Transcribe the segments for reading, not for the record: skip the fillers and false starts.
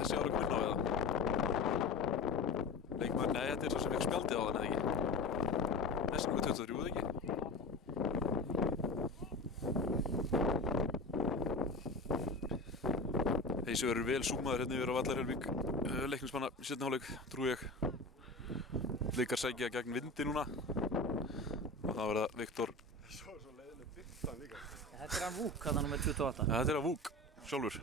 þessi ára kominn á eða? Leikmann, nei, þetta svo sem fekk spjaldið á þann eða ekki? Þessi nummer 23, eða ekki? Þessi verður vel súmaður hérna yfir á Vallarhelvík leiknismanna í seinni hálfleik, trúi ég. Blikar sækja gegn vindi núna og það verða Viktor. Svo leiðileg birtan líka. Þetta hann Vúk, hann nummer 28. Ja, þetta Vúk, sjálfur.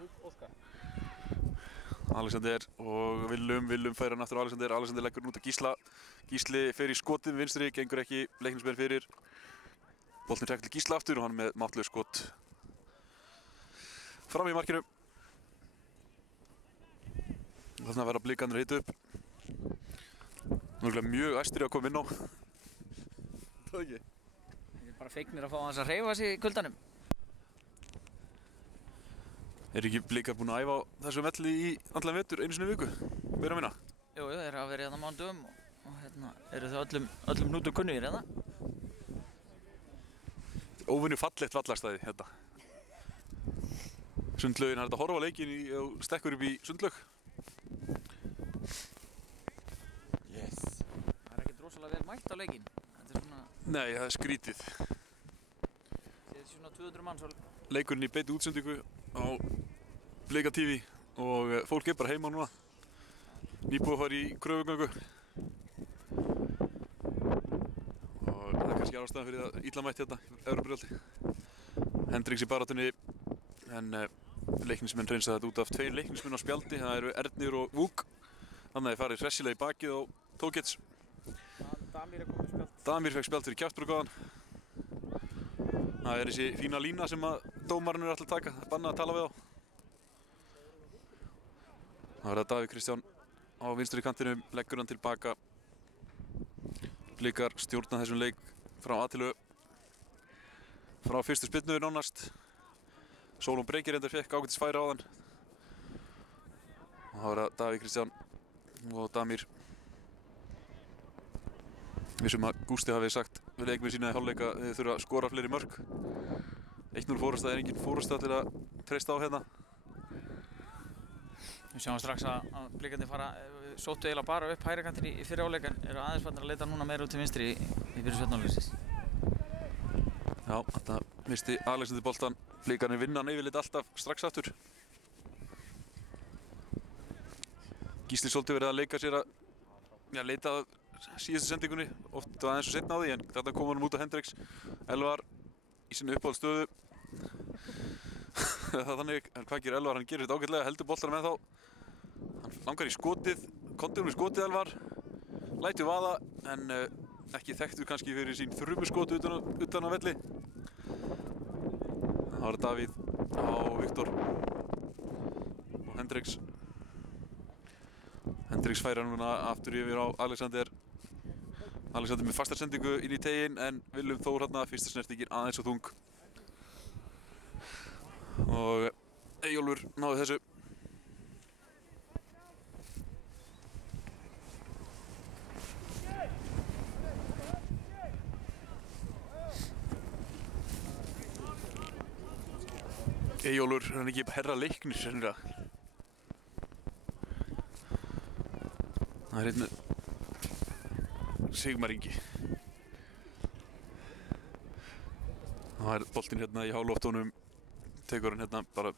Alexander og Willum færa hann aftur á Alexander leggur hann út að Gísla. Gísli fer í skotið með vinstri, gengur ekki leiknismenn fyrir. Boltinn tekk til Gísla aftur og hann með máttlaus skot fram í markinu. Þarna verða Blikarnir hita upp. Náttúrulega mjög æstir að koma inn á. Það ekki? Þeir bara feiknir að fá hans að hreyfa sig í kuldanum. Ekki Blikar búin að æfa á þessu velli í allan vetur einu sinni í viku? Meira að minna? Jú, þeir hafa verið hérna mánudögum og hérna eru þau öllum hnútu kunnugir hérna. Óvenju fallegt vallastæði hérna. Sundlaugin, það er að horfa á leikinn og stekkur upp í sundlaug. Yes. Það er ekkert rosalega vel mætt á leikinn. Þetta er svona... Nei, það er skrítið. Þetta er svona 200 manns á... Leikurinn í beinni útsendingu á Blika TV og fólk er bara heima núna. Nýbúið að fara í kröfugöngu. Og það er kannski ástæðan fyrir að illa mætt hérna, Evrópudeildinni. Hendriks í baráttunni, en leiknismenn reynsa þetta út af 2 leiknismenn á spjaldi. Það eru Ernir og Vúk. Þannig að þeir farið hressilega í bakið á Tókits. Damir er komið spjald. Damir fekk spjald fyrir kjaftbruggaðan. Það er þessi fína lína sem að dómarinn er alltaf að taka, bannað að tala við á. Það verða Davíð Kristján á vinstri kantinum, leggur hann tilbaka. Blikar stjórna þessum leik frá A til Ö. Frá fyrstu spyrnu nánast. Sólon Breykir reyndar fékk ágætis færi á þann. Og það verða Davíð Kristján og Damir. Vissum að Gústi hafi sagt við leikmenn sína í hálfleik að þið þurfa að skora fleiri mörk. 1-0 fórasta er engin fórasta til að treysta á hérna. Við sjáum strax að Blikarnir sóttu eiginlega bara upp hægri kantinn í fyrri hálfleik en eru aðeins farnir að leita núna meira út til vinstri í byrjun seinni hálfleiksins. Já, þetta misti Alexander boltan. Blikarnir vinna hann yfirleitt alltaf strax aftur. Gísli svolítið verið að leika sér að leita að síðustu sendingunni, oft var aðeins og seinna á því, en þarna kom hann út á Hendriks. Elvar í sinni uppáhaldsstöðu. Þannig, en hvað gerir Elvar? Hann gerir þetta ágætlega, heldur boltanum ennþá. Hann langar í skotið, kontinúi skotið Elvar. Lætur vaða, en ekki þekktur kannski fyrir sín þrumuskot utan á velli. Það var Davíð á Viktor og Hendriks. Hendriks færir núna aftur yfir á Alexander. Alexander með fastar sendingu inn í teginn, en Willum Þór hérna, fyrsta snertingin aðeins og þung. Og Eyjólfur náði þessu. Eyjólfur, hann ekki herra leiknir sennilega. Það er einn Sigmar Ingi. Það er boltinn hérna í háloftónum. Tekur hann hérna bara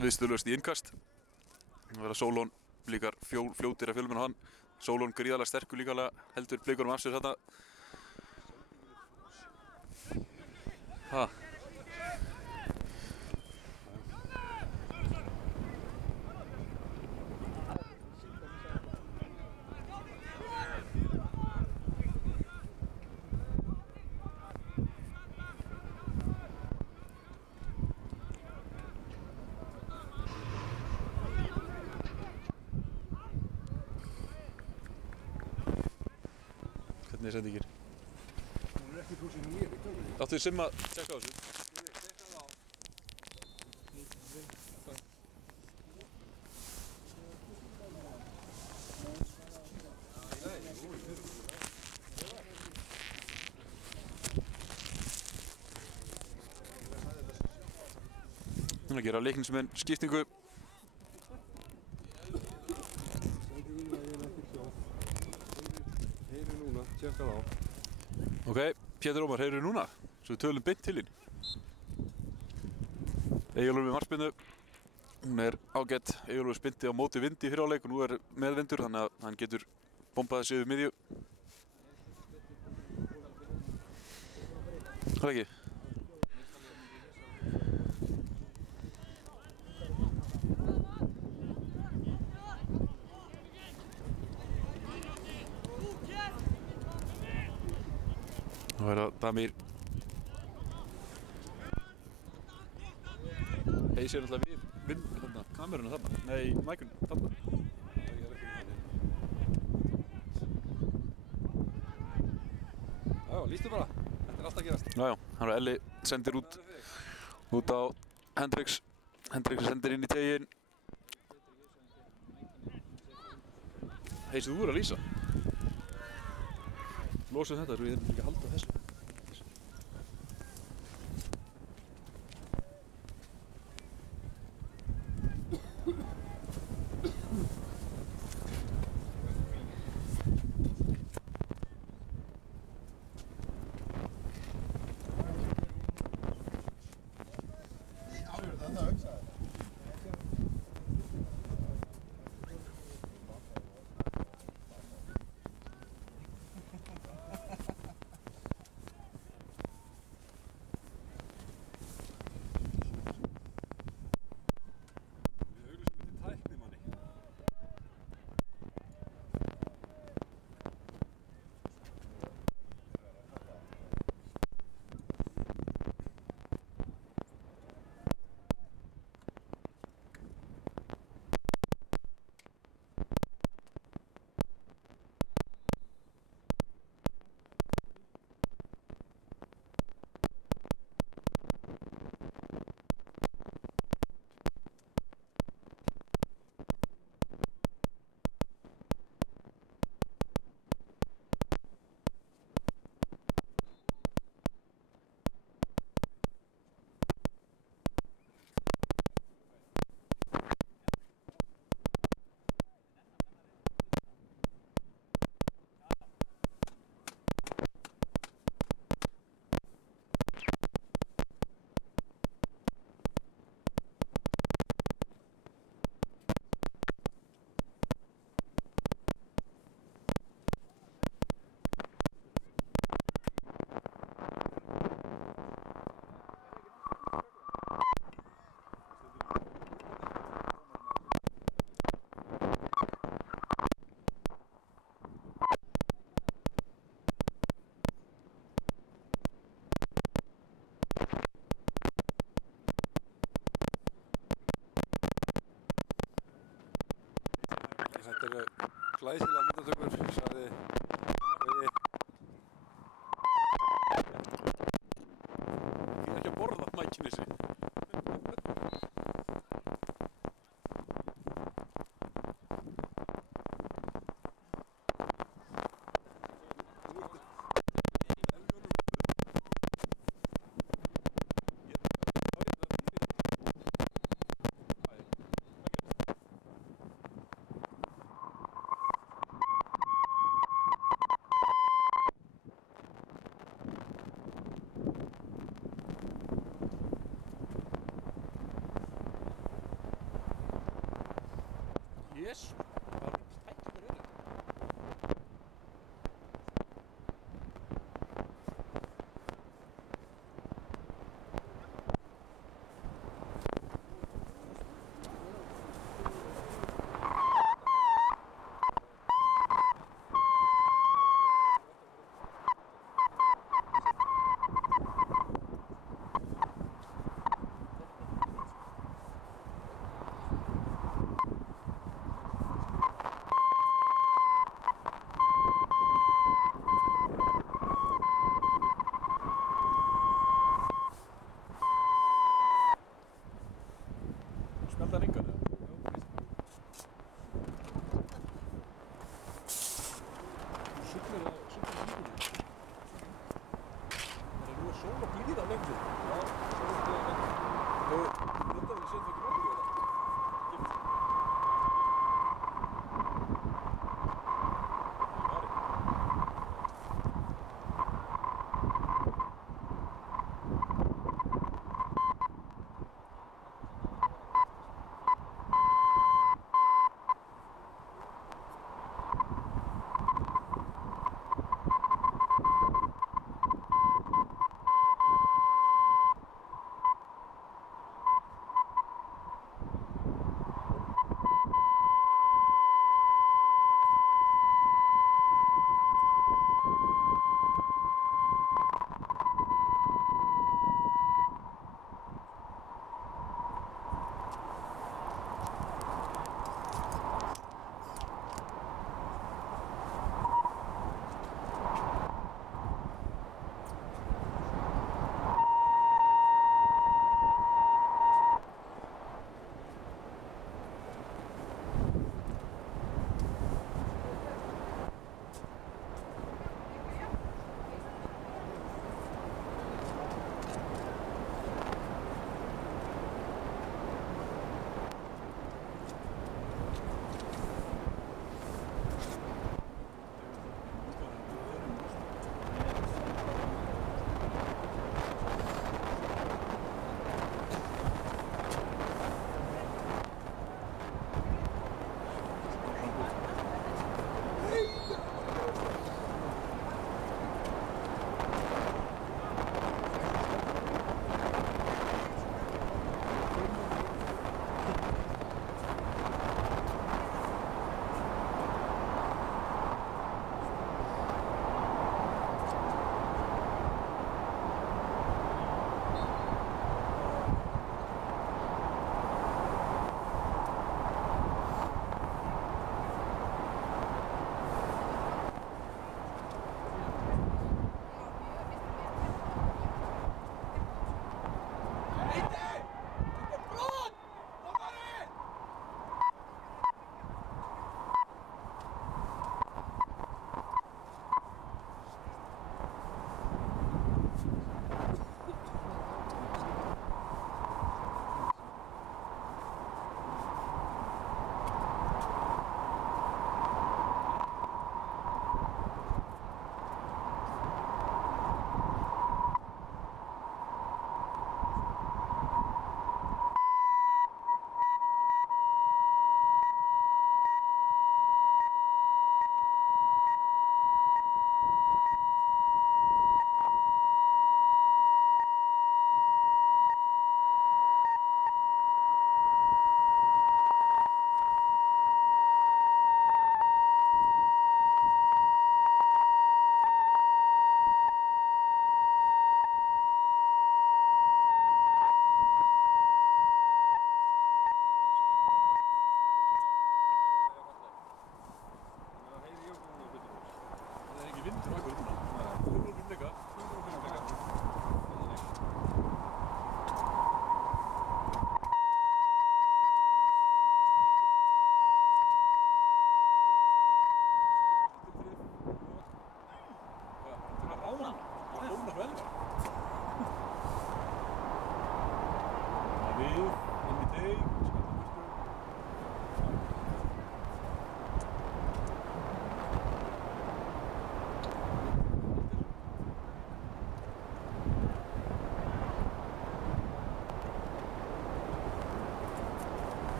viðstöðulaust í innkast. Það verða Sólon Blikar fljótir að fjölmenna hann. Sólon gríðarlega sterkur líka heldur Blikurum af sér þetta. Ha. Hvernig er sendingin? Hún er ekki klúsið með nýja byggjum. Áttu þið sem að tjekka á þessu? Núna gera leiknismenn skiptingu. rétt að á. Ok, Pétur Ómar, heyrðu núna? Svo við tölum beint til þín. Eyjólfur með markspyrnu. Hún er ágætt. Eyjólfur spyrnti á móti vindi í fyrri hálfleik og nú er meðvindur þannig að hann getur bombað sig yfir miðju. Hvað ekki? Nú er það Damir. Hey, sér náttúrulega við kameruna þarna. Nei, mækun þarna. Já, lýstu bara. Þetta er alltaf að gerast. Já, hann Elli sendir út á Hendriks. Hendriks sendir inn í teginn. Hey, sem þú voru að lýsa. Losum þetta, svo við erum ekki að halda þessu. Þetta eru glæsilega myndatökur, sagði Bogi. Ég er ekki að borða mækinu sig. Yes.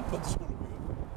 glampandi sólum í það.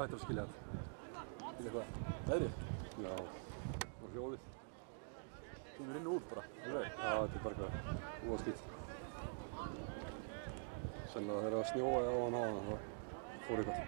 alveg hægt að skilja þetta. Skilja hvað? Veðrið? Já, og hljóðið. Kemur inn og út bara, alveg? Já, þetta er bara eitthvað óaskýtt. Sennilega þegar það snjóaði á hann þá fór eitthvað.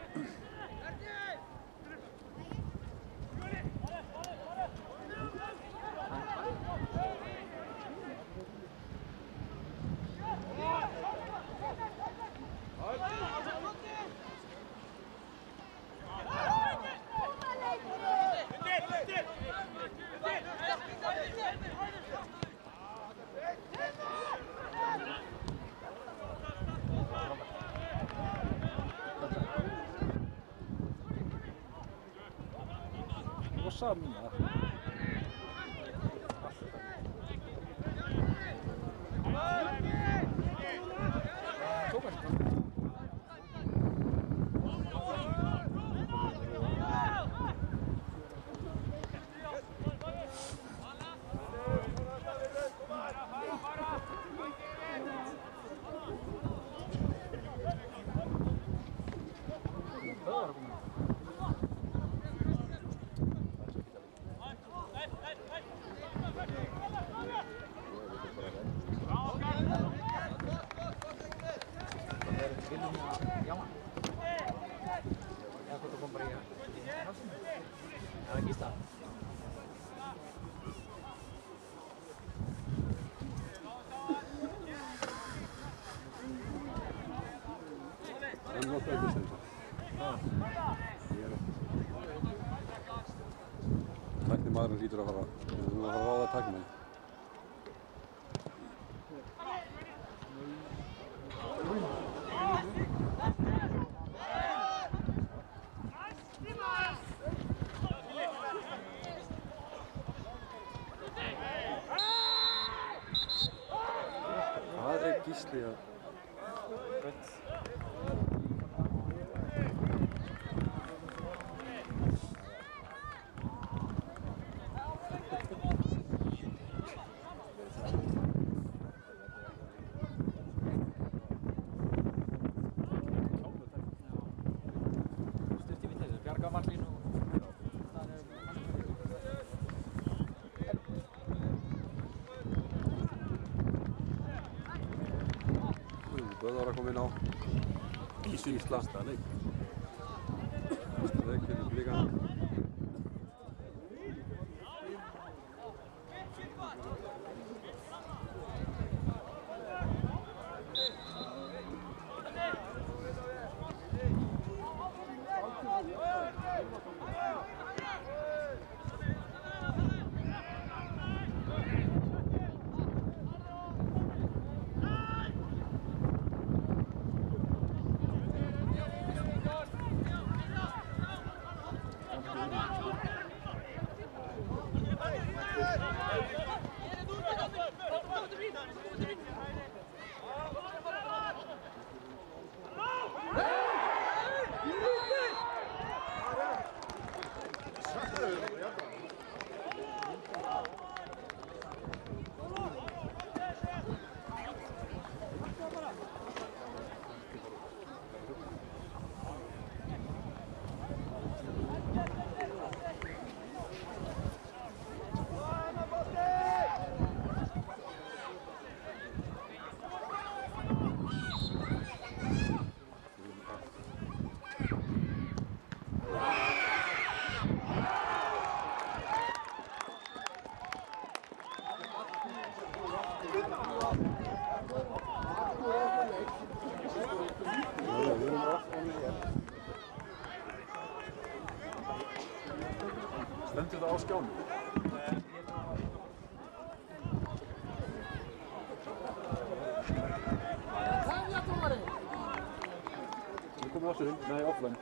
Samma. Tæknimaðurinn hlýtur að fara að ráða tæknimann. Hvað er Gísli að... Böðvar að koma inn á Ísla leik. Fyrsta leik fyrir Blíkana. Stendur það á skjánum? Við komum aftur inn, nei, offline.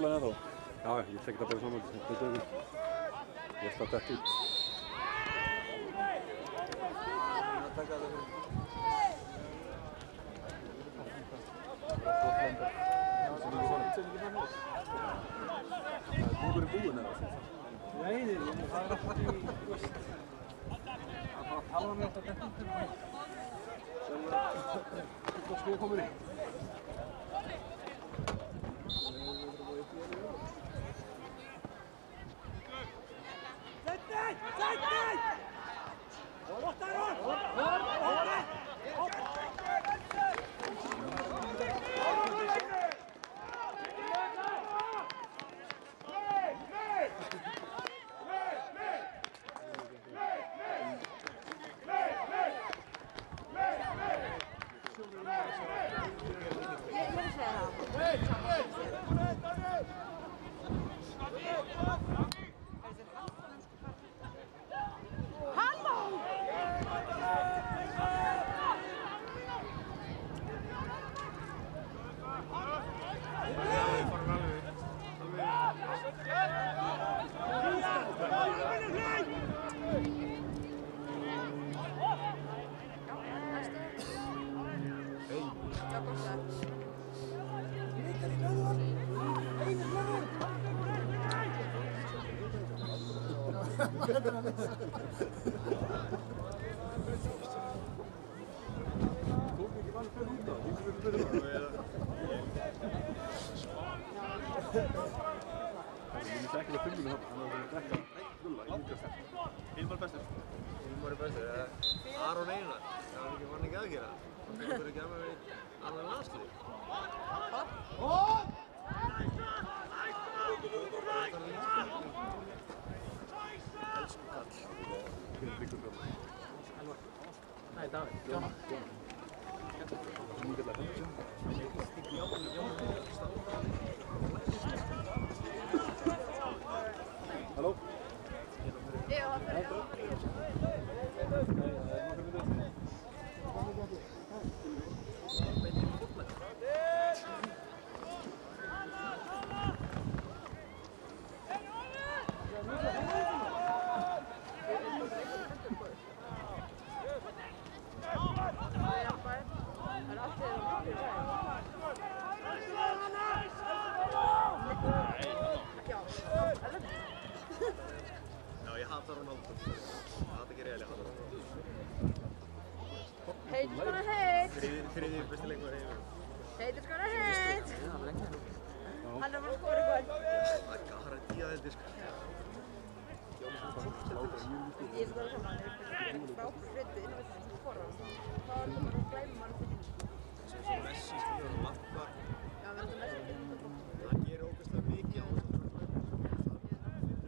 truflaði það þá? Já, ég tek það bara saman. Ég ætla að dekka út. Þú verið búinn eða? Nei, það alltaf í... Það tala mér alltaf þetta sem skrifa komur í. Hilmar bestur. Hilmar er bestur. Aron Einar. Það var ekki mann ekki aðgera. Það er ekki að með annan landslið. Elsku kall. Nei, Davíð. Jóna. Halló? Já, ég hata Ronaldo. Ég hata ekki Real, ég hata Ronaldo. Heitir skora heit! Þriðji besti leikmaður í heiminum. Heitir skora heit! Hann er bara að skora eitthvað. Það er garantíð að þetta, sko. Ég skora saman, ég er frábært hluti inn á þessu skora. Þá er það bara að gleyma mann fyrir. Svo Messi skilur og Lampard. Já, verður Messi. Það gerir ógeðslega mikið á þessu.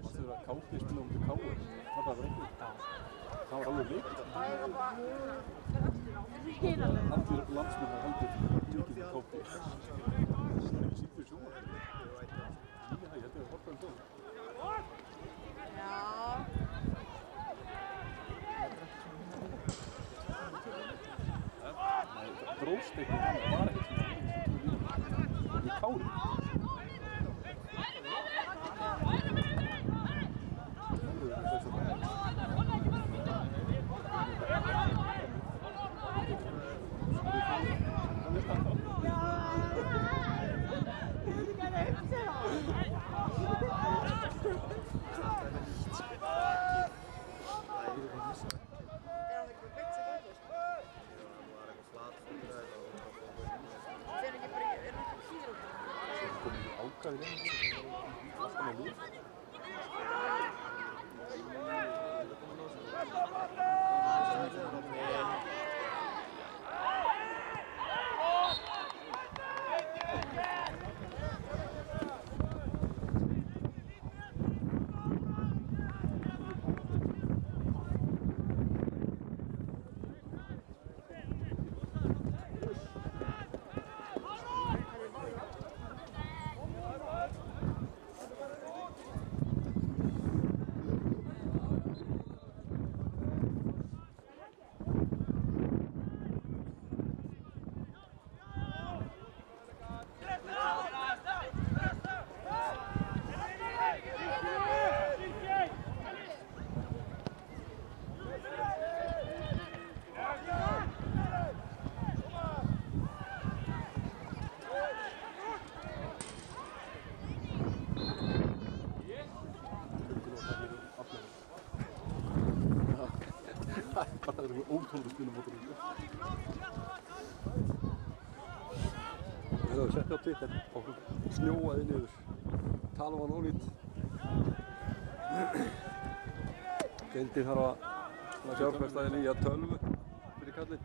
Það var kápi spila um til káir. Það var ekki. Það var alveg leikt. Það er bara aftur á hina leið. Allir landsmenn var haldið mikið til kápi. Það er ekki síðan fyrir sjónvarpinu. Já, ég held að það var horfðan það. Já. Nei, bróðsteikinn var ekkert svona. Í kári. ótrúlega spilum mótur líka. Það er sett á Twitter, okkur snjóaði niður. Talvan ónýtt. Deildin þarf að fjárfesta í nýja tölvu fyrir kallinn.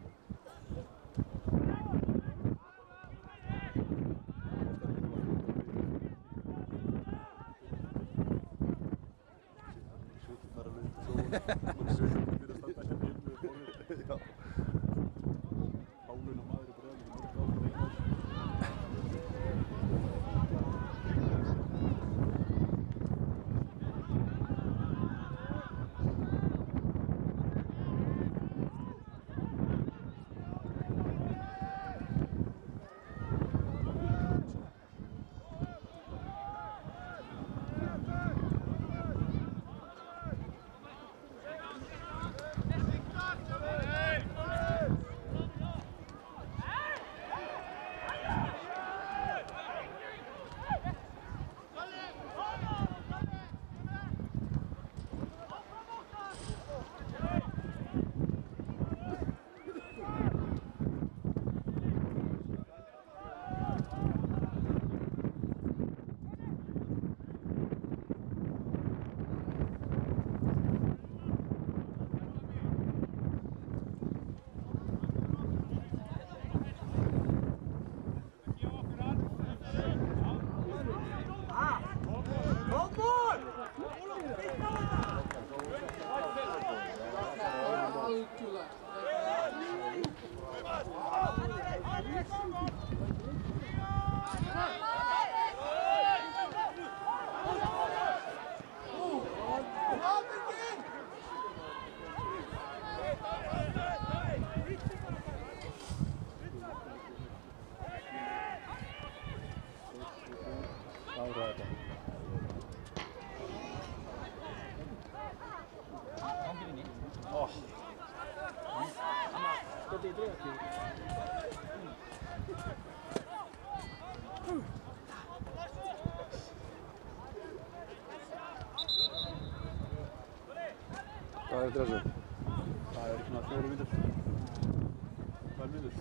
Hvað er eftir þessu? Það er svona 4 mínútur. 2 mínútur.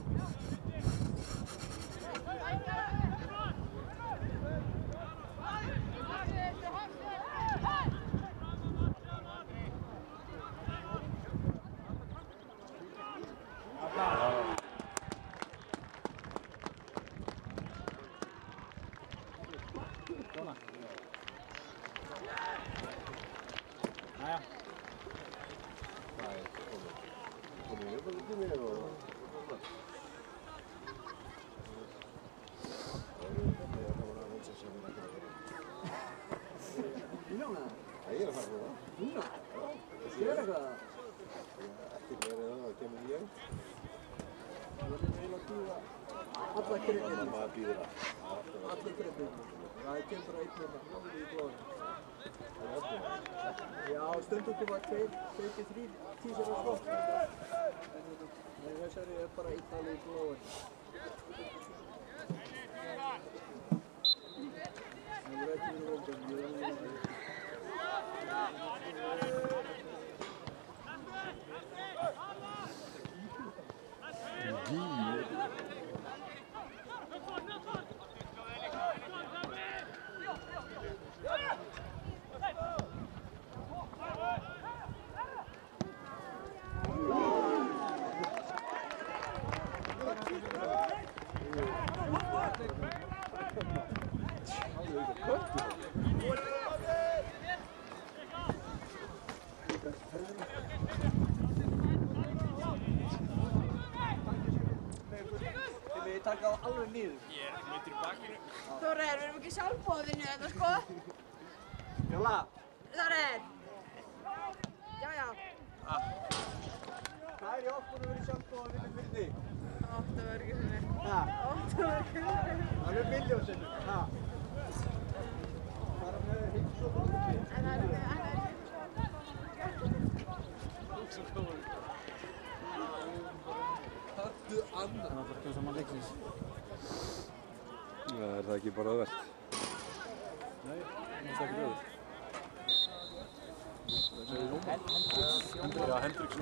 Já, stundum koma 2-3 tísar á skott. En þessari er bara einn alveg í blóðin. Það er ekki verið vondur. Taka á alveg niður. Ég er ekki mittur í bakinu. Þórir, við erum ekki sjálfbóðvinnu þetta sko. Jóla! Þórir! Já, já. Hvað er ég oft búin að vera í sjálfbóð að vinna fyrir þig? 8 var ekki fyrir mig. Ha? 8 var ekki fyrir mig. Alveg miljónsinnum. Ha? Það er með hitt svo bóðið. En það er ekki Hattu annan. Það var bara ekki saman leiksins. Er það ekki bara auðvelt? Nei, það er ekki auðvelt. Já, Hendriks